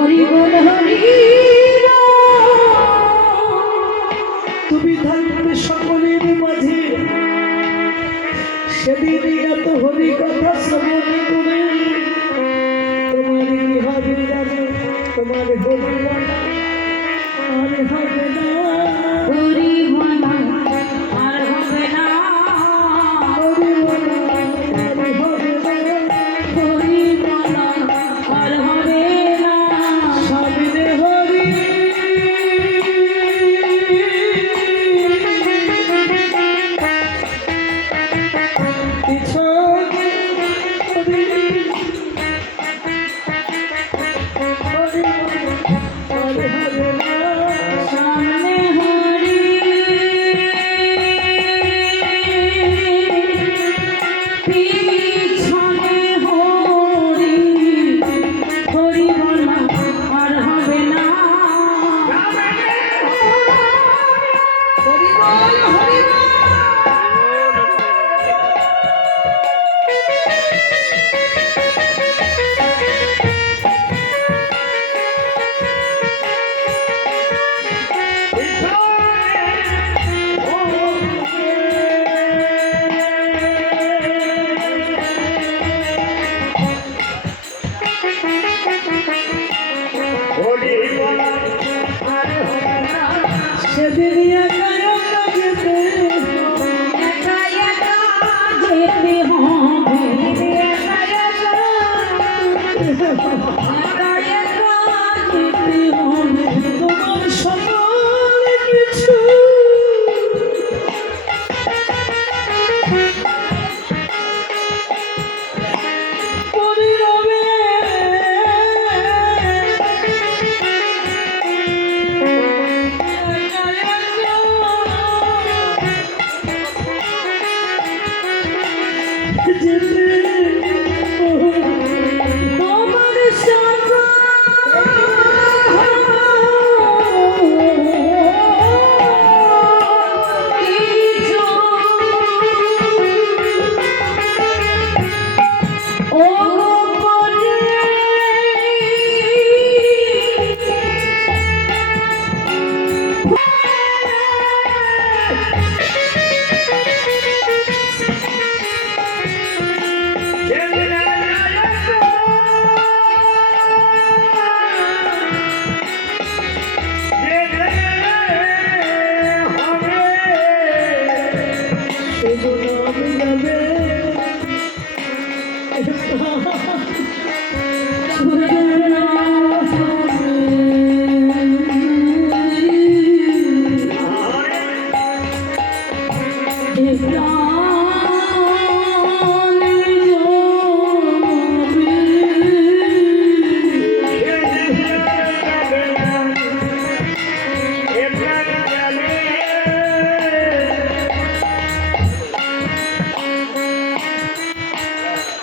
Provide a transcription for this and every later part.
হরি বল হরি তুমি থাকবে সকলের মাঝে সেদিন এত হরি কথা শ্রবণ করে তোমার কি হবে জানো তোমার হরি বলা আর হবে না হরি বলা আর হবে না হরি বলা আর হবে না হরি বলা আর হবে না সামনে হরি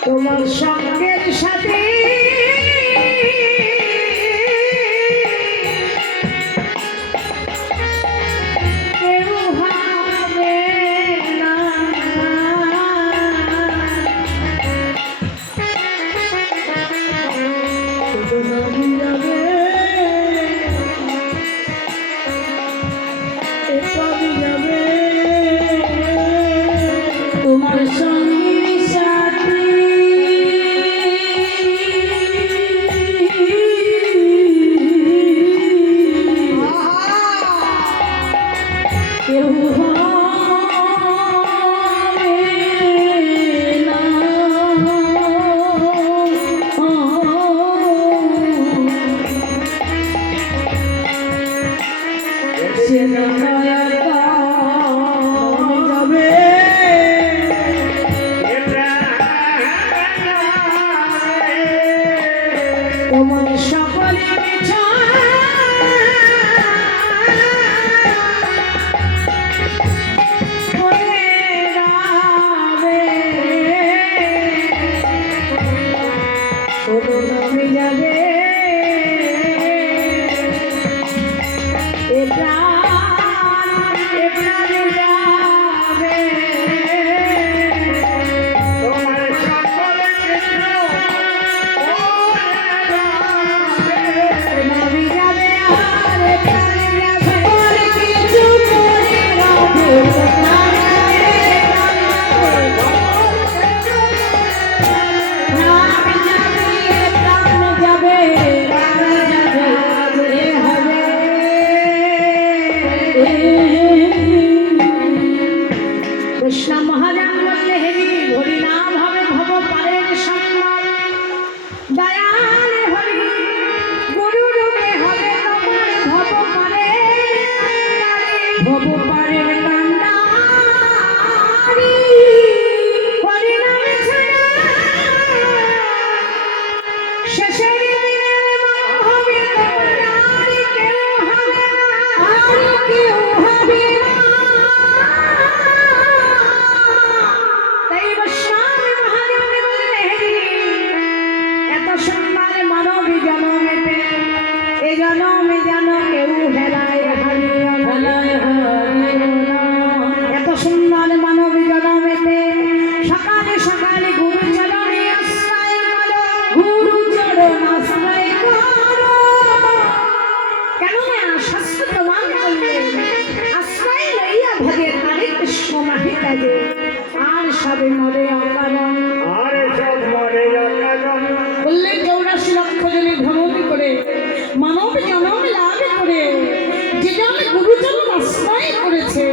তোমার সঙ্গের সাথে কেউ হবে না শুধু নবী যাবে কবি যাবে তোমার সঙ্গের সাথে সকালে সকালে গুরুচরণে আশ্রয় করো, গুরুচরণ আশ্রয় করো। কেননা শাস্ত্র প্রমাণ করলেন আশ্রয় লইয়া ভজে তারে কৃষ্ণ মাহে কাজে, আর সবে মরে অকারণ। বললেন 84 লক্ষ জনে ভ্রমণ করে মানব জনম লাভ করে যে জন গুরুচরণ আশ্রয় করেছে,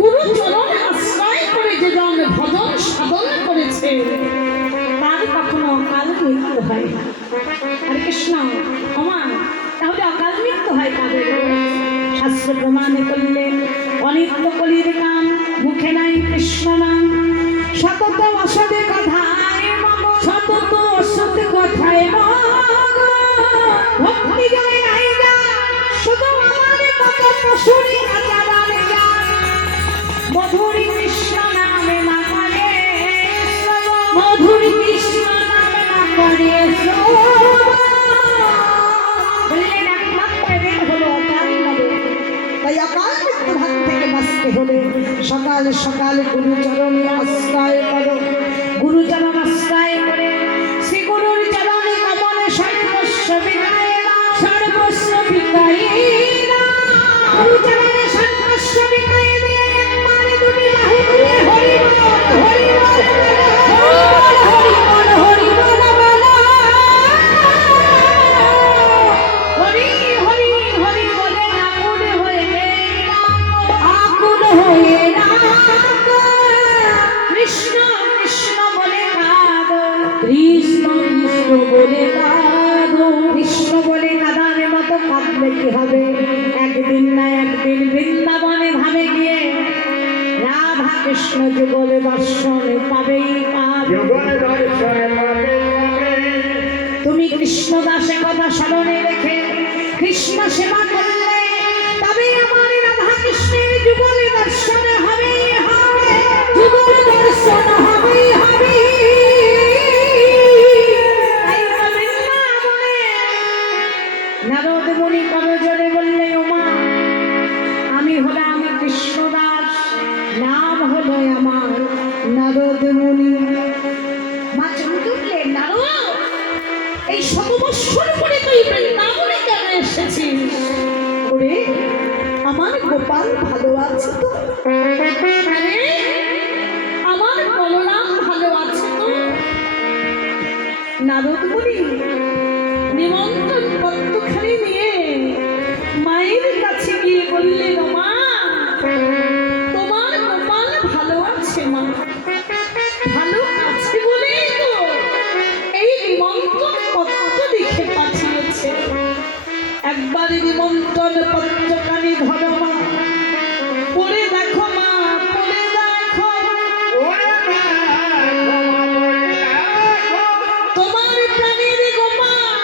গুরুচরণ আশ্রয় করে যে জন ভজন সাধন করেছে, তার কখনো অকাল মৃত্যু হয় না। হরে কৃষ্ণ আমার তাহলে অকাল মৃত্যু হয় তাদের। শাস্ত্র প্রমাণ করলেন অনিত্য কলির নাম, মুখে নাই কৃষ্ণ নাম, সতত অসতে কথায় মগ, সতত অসতে কথায় মগ, ভক্তি জয় নাই যা শুধু আমার কথা শুনি আচারার গান, মধুরী কৃষ্ণ নামে না করে শ্রবণ, মধুরী কৃষ্ণ নামে না করে শ্রবণ। বললেন একমাত্র বেদ হলো অকাল মরে, তাই অকাল মৃত্যুর হাত থেকে বাঁচতে হলে সকাল সকাল গুরুচরণে আশ্রয় করো, গুরুচরণ আশ্রয় করে শ্রী গুরুর চরণে কমলে সর্বস্ব বিকায় দাও, সর্বস্ব বিকায় দাও। গুরুচরণে সর্বস্ব বিকায় দিয়ে একবারে দুটি বাহু তুলে হরি বল হরি বল হরি বল হরি বল বলো, হরি হরি হরি বলে আকুল হয়ে আকুল হয়ে কৃষ্ণ কৃষ্ণ বলে কাঁদো, কৃষ্ণ কৃষ্ণ বলে কাঁদো, কৃষ্ণ বলে কাঁদার মতো কাঁদলে কি হবে? একদিন না একদিন বৃন্দাবনে ধামে গিয়ে রাধা কৃষ্ণ যুগল দর্শনে পাবেই পাবে। তুমি কৃষ্ণ দাসে কথা স্মরণে রেখে কৃষ্ণ সেবা করলে তবে আমার রাধা কৃষ্ণের যুগল দর্শনে হবেই হবে, যুগল দর্শন হবেই হবে। নারদ মুনি করজোড়ে বললে ওমা আমি হলাম কৃষ্ণ দাস, নাম হলো আমার নারদ মুনি। মা চমকে নারদ এই 100 বৎসর পরে তুই বৃন্দাবনে কেন এসেছিস? ওরে আমার গোপাল ভালো আছে তো? আরে আমার বলরাম ভালো আছে তো? নারদ মুনি নিমন্ত্রণ পত্রখানি নিয়ে মায়ের কাছে গিয়ে বললেন মা তোমার গোপাল ভালো আছে মা, ভালো আছে বলেই তো এই নিমন্ত্রণ পত্র লিখে পাঠিয়েছে। একবার নিমন্ত্রণ পত্রখানি ধরো মা, পড়ে দেখো মা, পড়ে দেখো তোমার প্রাণীর গোপাল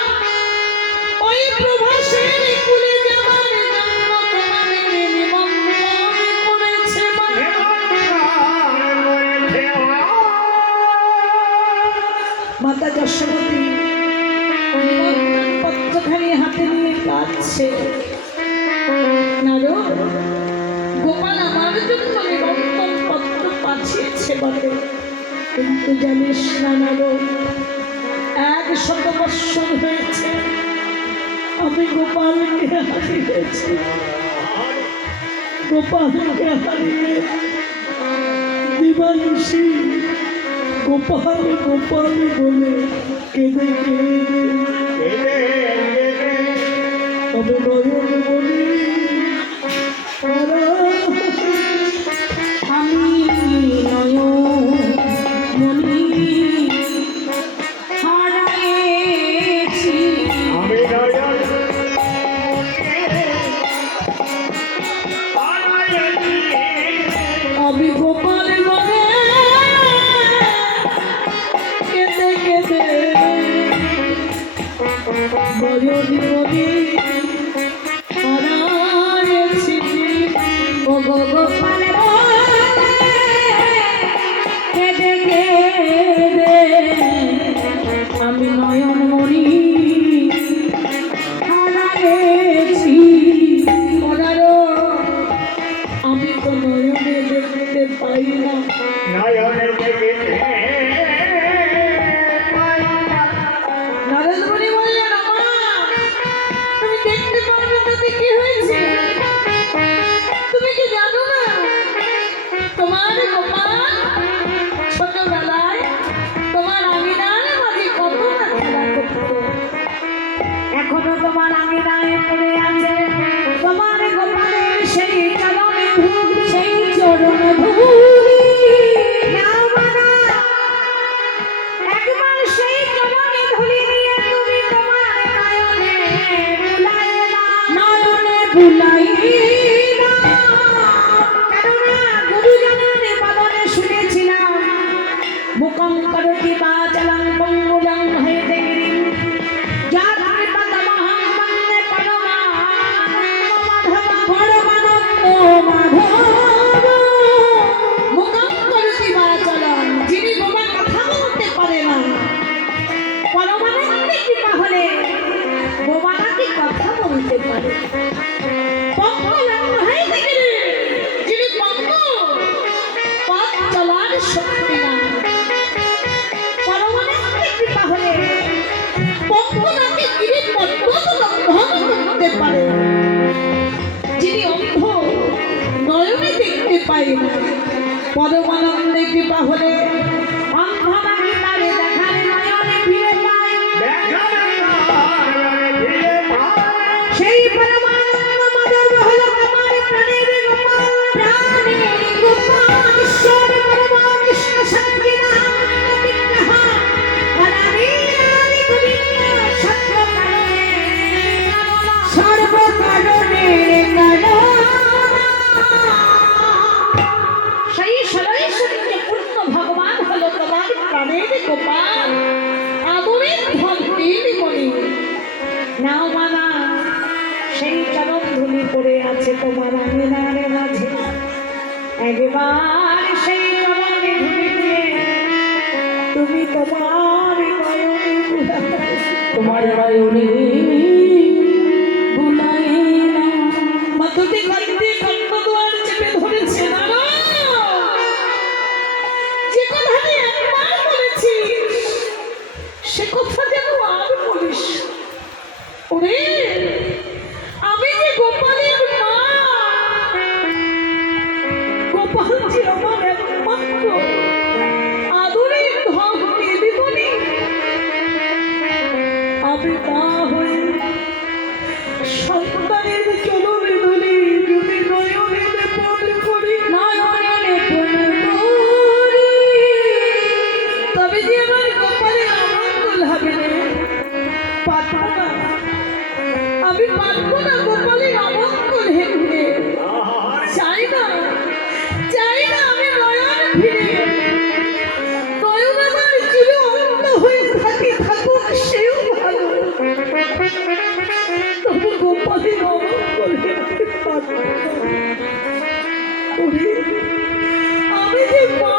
ওই প্রভাসের কুলে যাবার জন্য তোমাদের নিমন্ত্রণ করেছে মা। মাতা যশোমতী নিমন্ত্রণ পত্রখানি হাতে নিয়ে কাঁদছে। নারদ গোপাল আমার জন্য নিমন্ত্রণ পত্র পাঠিয়েছে বটে, কিন্তু জানিস না নারদ 100 বৎসর হয়েছে আমি গোপালকে হারিয়েছি, গোপালকে হারিয়ে দিবানিশি গোপাল গোপাল বলে কেঁদে কেঁদে তবে নয়ন বলি আমি নয়ন মনি হারাইছি, আমি নয়ন আমি গোপাল বলে কেঁদে কেঁদে নয়ন মনি হারাইছি। ও গোপাল কেঁদে কেঁদে আমি নয়ন মনি হারাইছি। আমি তো নয়নে দেখতে পাই না, নয়নে দেখতে মুখং করতি বাচলং পঙ্গুলং হয়তে গিরিং যার পদমহং বন্দে পরমানন্দ মাধব। মুখং করতি বাচলং, যিনি বোবা কথা বলতে পারে না, পরমানন্দে কৃপা হলে বোবারা কি কথা বলতে পারে। পঙ্গুলং হয়তে গিরিং, যিনি পঙ্গু, পথ চলার শক্তি না, পরমানন্দে কৃপা হলে পঙ্গু নাকি গিরি পর্বত লঙ্ঘন করতে পারে। যিনি অন্ধ, নয়নে দেখতে পায় না, পরমানন্দে কৃপা হলে অন্ধ নাকি তারে দেখার নয়নে ফিরে পায়। সেই পরমানন্দ মাধব হলো আমার প্রাণের গোপাল, প্রাণের গোপাল, ঈশ্বর পরমা কৃষ্ণ সচ্চিদানন্দ বিগ্রহ, অনাদি আদি গোবিন্দ সর্বকারণের কারণ। সেই সরৈশ্বর্যে পূর্ণ ভগবান হলো তোমার প্রাণের গোপাল, আদরের ভক্তির মণি। নাও মানা, সেই চরণ ধুলি পড়ে আছে তোমার আঙিনার মাঝে, একবার সেই চরণে ধুলি দিয়ে তুমি তোমার নয়নে বুলাও, তোমার নয়নে বুলাই না। মাতুটি কাঁদতে কর্ম দুয়ার চেপে ধরেছে না, যে কথাটি একবার বলেছিস সে কথা যেন আর বলিস। ওরে আমি যে গোপালের মা, গোপাল যে আমার একমাত্র আদরের ভক্তি দিবনি, আমি তা হয়ে সন্তানের চরণে ধরে যদি নয়নে লেপন করি, তবে যে আমার গোপালের আমঙ্গল হবে না। পারবো না, আমি পারবো না গোপালের আমঙ্গল হেঁটে। চাই না, চাই না আমি নয়ন ফিরে, নয়ন আমার চির অন্ধ হয়ে থাকি, থাকুক সেও ভালো, তবু গোপালের আমঙ্গল হেঁটে পারবো না। ওরে, আমি যে মা,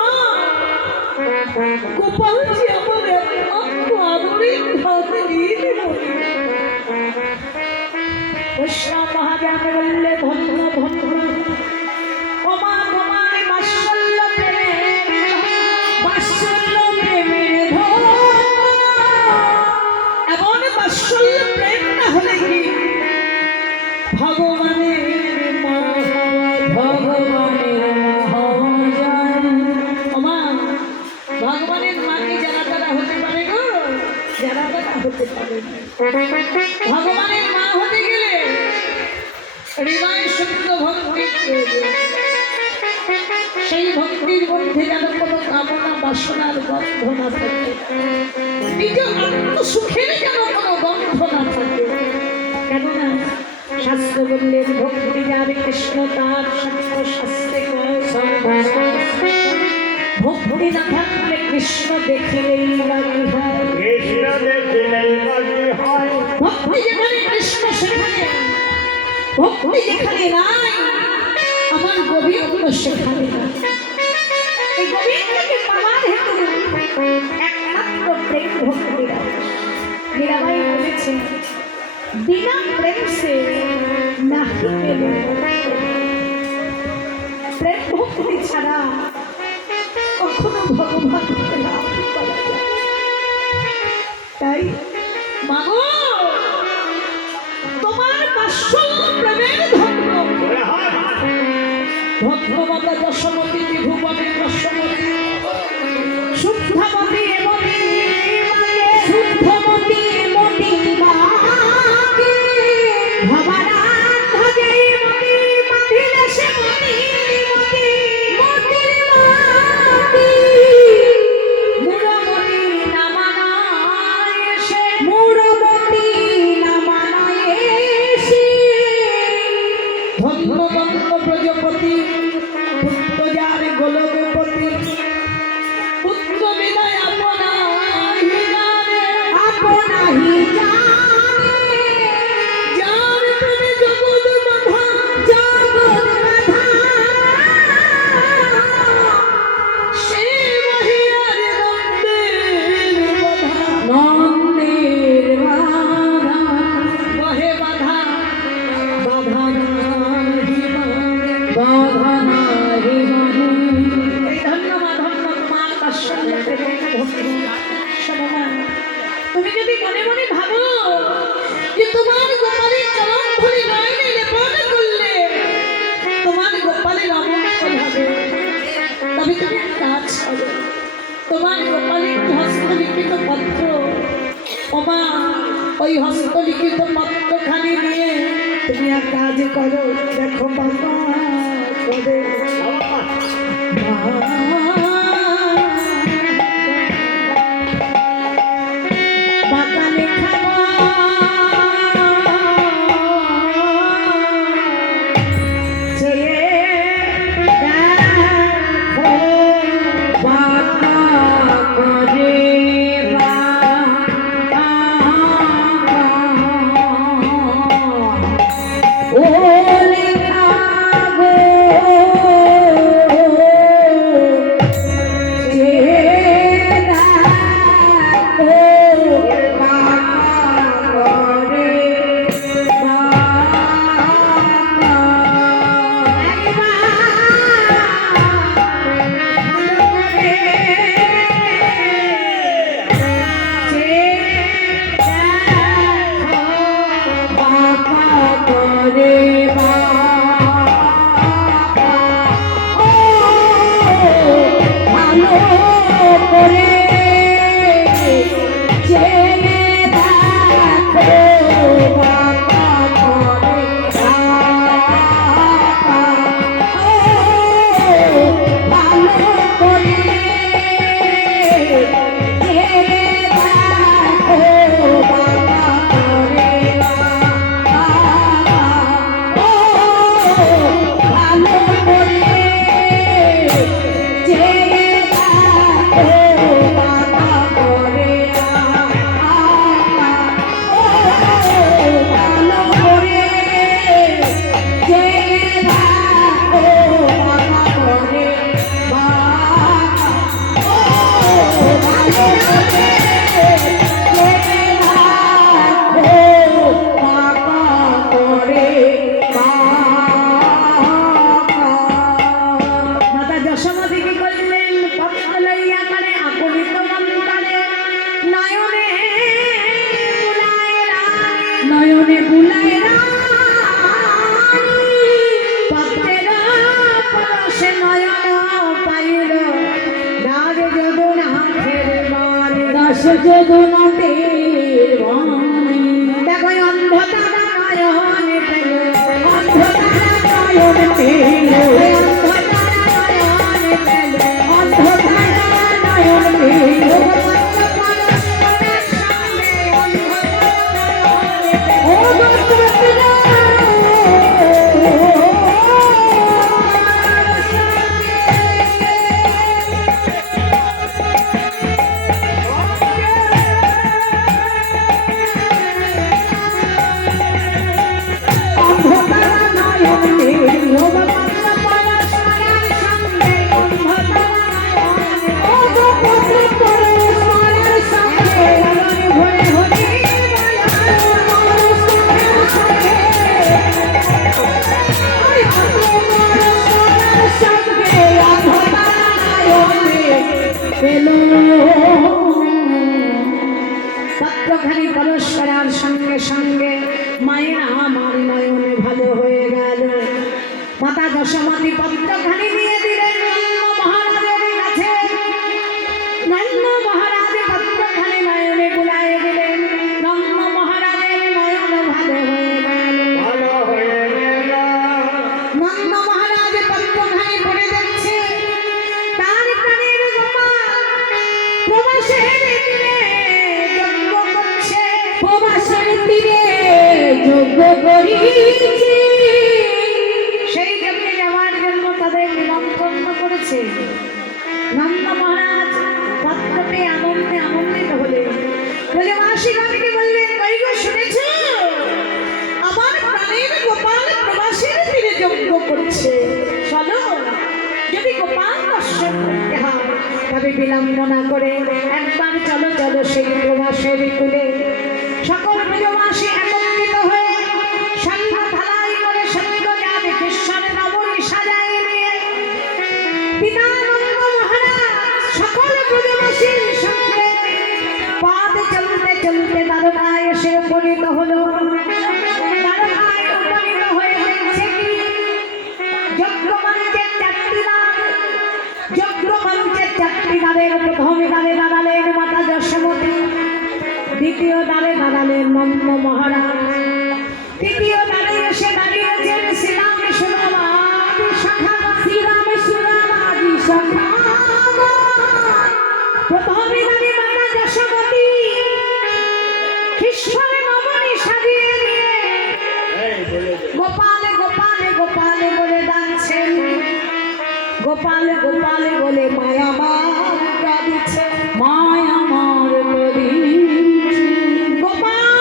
গোপাল যে আমার একমাত্র আদরের ভক্তি দিবনি। কৃষ্ণ মহাজ্ঞান বললে ধন্য ধন্য, ওমা তোমার বাৎসল্য প্রেমের ধন। এমন বাৎসল্য প্রেম না হলে কি ভগবানের মা, ভগবানের ওমা ভগবানের মাকে যারা তারা হতে পারে গো, যারা তারা হতে পারে। ভগবানের মা হতে গেলে হৃদয় শুদ্ধ ভক্তির প্রয়োজন। সেই ভক্তির মধ্যে যেন কোনো কামনা বাসনার গন্ধ না থাকে, নিজ আত্মসুখের যেন কোনো গন্ধ না থাকে। কেননা শাস্ত্র বললেন ভক্তি যার কৃষ্ণ তার সত্য শাস্ত্রে ভক্তি না থাকলে কৃষ্ণ দেখিলেই বাকি হয়, ভক্তি যেখানে কৃষ্ণ সেখানে, ভক্তি যেখানে নাই আমার গোবিন্দ সেখানে নাই। এই গোবিন্দকে পাওয়ার হেতু একমাত্র প্রেম ভক্তি। মীরাবাই বলেছেন বিনা প্রেম সে নাহি পেলে, প্রেম ভক্তি ছাড়া কখনো ভগবানকে লাভ করা যায়। তাই মাগো তোমার বাৎসল্য প্রেমের ধন্য ভদ্রমাতা যশোমতী ত্রিভুবনের যশোমতী শুদ্ধামতী এমতী শুদ্ধমতী এমতী ভবানাথ ভজে মতি মাধিলে সে মতি মতি মতির মতি মুরমতি নামানায় এসে মুরমতি নামানায় এসে ধন্য প্রজাপতি পুত্র যার গোলকপতি পুত্র বিদায় আপনাহি জানে, আপনাহি জানে, যার প্রেমে জগৎ বাঁধা, জগৎ বাঁধা, সে মহিয়ার নন্দের বাঁধা, নন্দের বাঁধা, বহে বাঁধা, বাঁধা নাহি মানে। বাঁধা নাহি মানে। এই ধন্যবাদ তোমার বাৎসল্য প্রেমের ভক্তি। শোনো মা, তুমি যদি মনে মনে ভাবো যে তোমার গোপালের চরণ ধরে নয়নে লেপন করলে তোমার গোপালের অমঙ্গল হবে, তবে তুমি এক কাজ করো, তোমার গোপালের হস্তলিখিত পত্র, ওমা ওই হস্তলিখিত পত্রখানি নিয়ে তুমি এক কাজ করো, দেখো বাবা করে বাগানে খাওয়া চেয়ে দেখো বাঁকা করে বাঁকা, ও লেখা গো, চেয়ে দেখো বাঁকা করে মাতা যশোমতী কি করলেন, পত্র লইয়া কানে আকুলিত মন্ত্রে নয়নে বুলায় রানী, নয়নে বুলায় পত্রের পরশে নয়ন পাইল, রাজ যদুনাথের বাণী। দাস যদুনাথের বাণী। দেখো অন্ধতারা নয়নে পেল, অন্ধকার নয়ন পেল, অন্ধকার নয়ন পেল, ও ভক্তরা, অন্ধকার নয়ন পেল, ও পত্রখানি পরশ করার সঙ্গে সঙ্গে মায়ের আমার নয়নে ভালো হয়ে গেল। মাতা যশোমতী পত্রখানি দিয়ে দিলেন নন্দ মহারাজের কাছে। নন্দ মহারাজ পত্রখানি নয়নে বুলায় দিলেন, নন্দ মহারাজের নয়ন ভালো হয়ে গেল। নন্দ মহারাজ পত্রখানি পড়ে যাচ্ছে, তার প্রাণের গোপাল প্রবাসের তীরে যজ্ঞ করছে, প্রবাসের তীরে যজ্ঞ করিছি, সেই যজ্ঞে যাওয়ার জন্য তাদের নিমন্ত্রণ করেছে। নন্দ মহারাজ করে একবার চলো চলো সেই প্রবাসের কুলে সকল ব্রজবাসী একত্রিত হয়ে সান্না ঢালাই করে সত্য যাবে কৃষ্ণের নবরী সাজায় নিয়ে পিতানন্দ মহারাজ সকল ব্রজবাসীর সঙ্গে পথ চলতে চলতে দ্বারকায় এসে উপনীত হলো। দ্বারকায় উপনীত হয়ে হয়েছে কি যজ্ঞমঞ্চের চারটি দ্বার, যজ্ঞমঞ্চের চারটি দ্বারের প্রথম দ্বারে দাঁড়ালেন মাতা যশোমতী, দ্বিতীয় দ্বারে দাঁড়ালেন নন্দ মহারাজ, তৃতীয় দ্বারে এসে দাঁড়িয়েছেন শ্রীরাম সুরামাদি শাখা, শ্রীরাম সুরামাদি শাখা। প্রথমে দাঁড়িয়ে মাতা যশোমতী কৃষ্ণের নবরী সাজিয়ে নিয়ে গোপালে গোপালে গোপালে বলে ডাকছেন, গোপালে গোপালে বলে মায়া আমার কাঁদিছে, মায়া আমার কাঁদিছে। গোপাল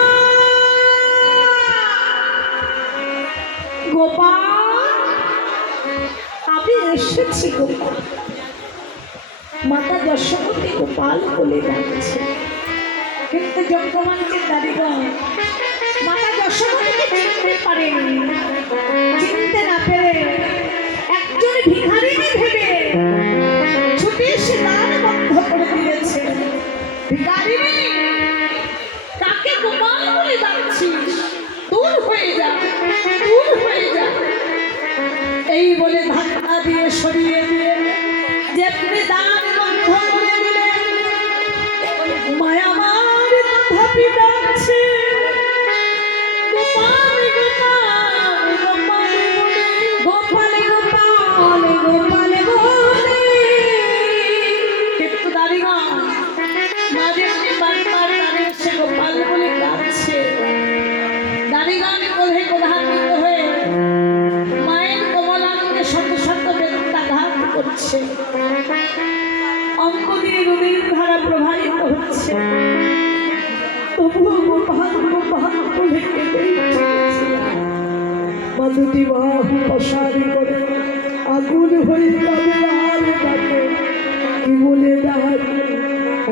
গোপাল আমি এসেছি গোপাল। মাতা যশোমতী গোপাল বলে ডাকছে, কিন্তু যজ্ঞমঞ্চের দাঁড়িগণ মাতা যশোমতীকে চিনতে পারেনি। চিনতে না পেরে একজন ভিখারিনী ভেবে ছুটে এসে দ্বার বন্ধ করে দিয়েছে। ভিখারিনী, কাকে গোপাল বলে ডাকছিস? দূর হয়ে যা, দূর হয়ে যা। এই বলে ধাক্কা দিয়ে সরিয়ে দিয়ে যেমনি দ্বার বন্ধ করে দিলে মায়া আমার ভাবি ডাকছে গোপাল গোপাল গোপাল গোপাল গোপাল গোপাল বলে। কিন্তু দাঁড়িগণ মাঝে মাঝে বারবার তাদের সে গোপাল বলে ডাকছে। দাঁড়িগণ কোধে কোধান্বিত হয়ে মায়ের কমলাঙ্গে শত শত বেদনাঘাত করছে, অঙ্ক দিয়ে রুদির ধারা প্রবাহিত হচ্ছে। তবুও গোপাল গোপাল বলে কেঁদেই চলেছে। মা দুটি বাহু প্রসারি করে আগুন হয়ে যাবে আর ডাকে, কি বলে ডাকে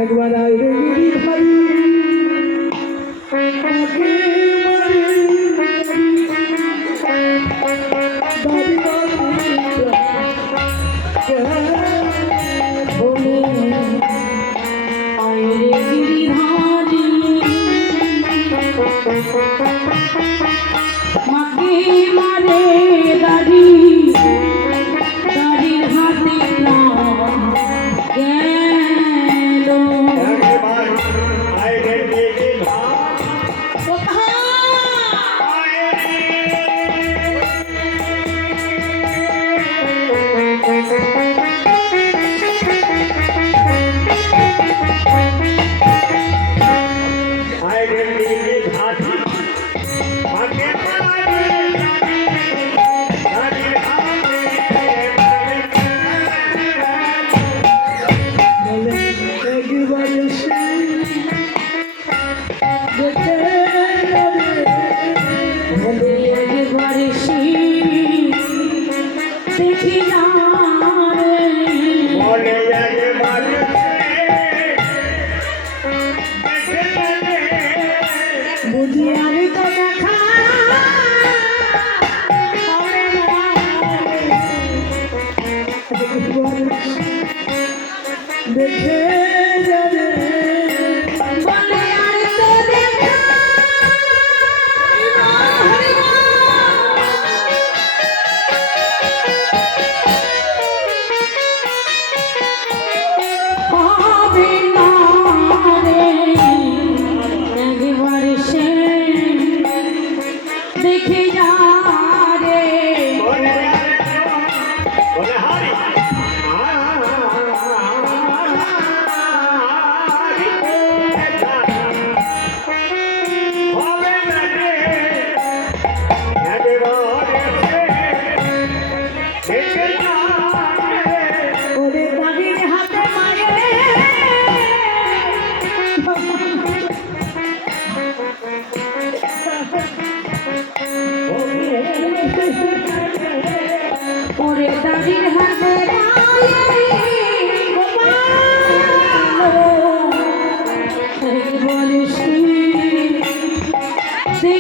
একবার আইরে গিরি ভাই আগে মাকে মারে দাড়ি দাড়ির হাতে গেল কোথায়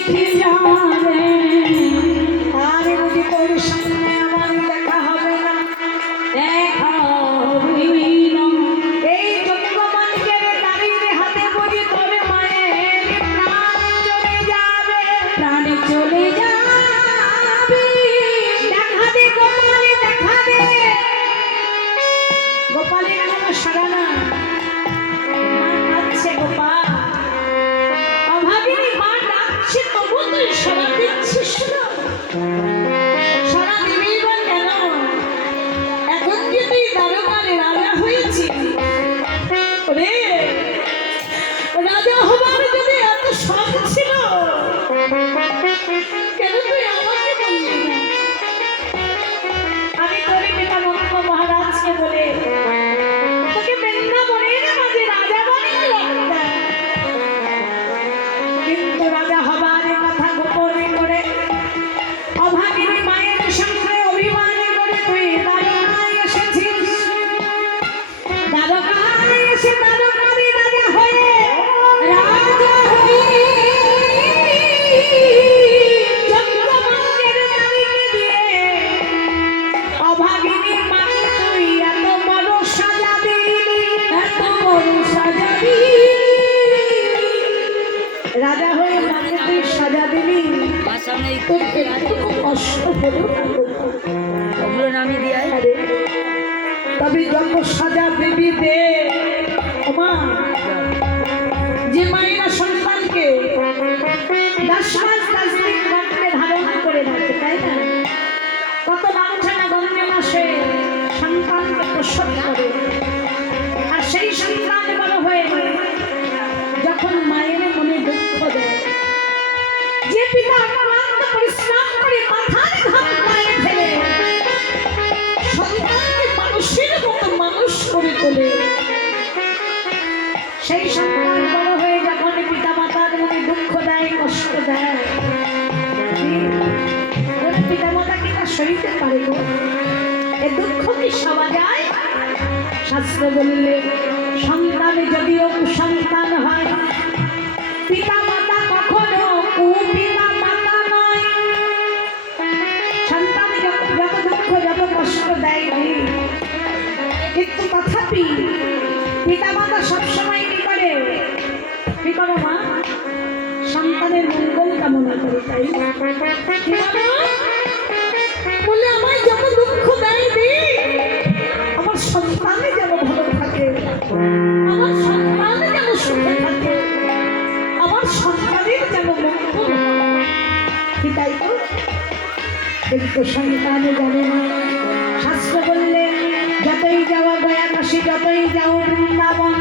চিঠি যাবে আর বুঝি তোর সামনে আমার দেখা হবে না। দেখা হইল এই যজ্ঞমানিকের নারীর হাতে বুঝি তোর মায়ের প্রাণ চলে যাবে। প্রাণ চলে যাবে। দেখা দে গোপাল, দেখা দে। গোপালের কোনো সাড়া না। মা কাঁদছে গোপাল, অভাগিনী মা ডাকছে, তবু তুই সাড়া দিচ্ছিস না। সাড়া দিবি বা কেন? এখন কি তুই দ্বারকার রাজা হয়েছিস? ওরে, রাজা হবার যদি এত শখ ছিল, কেন তুই আমাকে বললি না? আমি তোর পিতা নন্দ মহারাজকে বলে তোকে বৃন্দাবনের মাঝে রাজা বানিয়ে রাখতাম। কিন্তু রাজা হবার কথা গোপনে করে অভাগিনী মায়ের সঙ্গে অভিমান করে তুই দ্বারকায় এসেছিস। দ্বারকায় এসে দ্বারকারী রাজা হয়ে রাজা হয়ে চন্দ্রমানের নারীকে দিয়ে অভাগিনী মাকে তুই এত বড় সাজা দিলি। এত বড় সাজা দিলি। রাজা হয়ে মাকে তুই সাজা দিলি, তোর একটু কষ্ট হলো না? ওগুলো নামিয়ে দিয়ে আরে, তবে যত সাজা দিবি দে। ওমা, যে মায়েরা সন্তানকে 10 মাস 10 দিন গর্ভে ধারণ করে রাখে, তাই না? কত লাঞ্ছনা গর্ভে মাসে সন্তানকে প্রসব করে, আর সেই সন্তান বড় হয়ে যখন মায়ের মনে দুঃখ দেয়, যে পিতা অক্লান্ত পরিশ্রম করে মাথার ঘাম পায়ে ফেলে সন্তানকে মানুষের মতো মানুষ করে তোলে, সেই সন্তান বড় হয়ে যখন পিতা মাতার মনে দুঃখ দেয়, কষ্ট দেয়, পিতা মাতা কি তা সইতে পারে গো? এ দুঃখ কি সওয়া যায়? শাস্ত্র বললে সন্তান যদিও কুসন্তান হয়, পিতা মাতা কখনো কুপিতা মাতা নয়। সন্তান যত দুঃখ যত কষ্ট দেয়, কিন্তু তথাপি পিতা মাতা সবসময় কি করে? কি করো মা? সন্তানের মঙ্গল কামনা করে, তাই না? কি বলো? বলে আমায় যত দুঃখ দেয় দি, আমার সন্তানে যেন ভালো থাকে, আমার সন্তানে যেন সুখে থাকে, আমার সন্তানের যেন মঙ্গল হয়। কি তাই তো? কিন্তু সন্তানে জানে না। শাস্ত্র বললে যতই যাওয়া গয়া কাশী, যতই যাও বৃন্দাবন,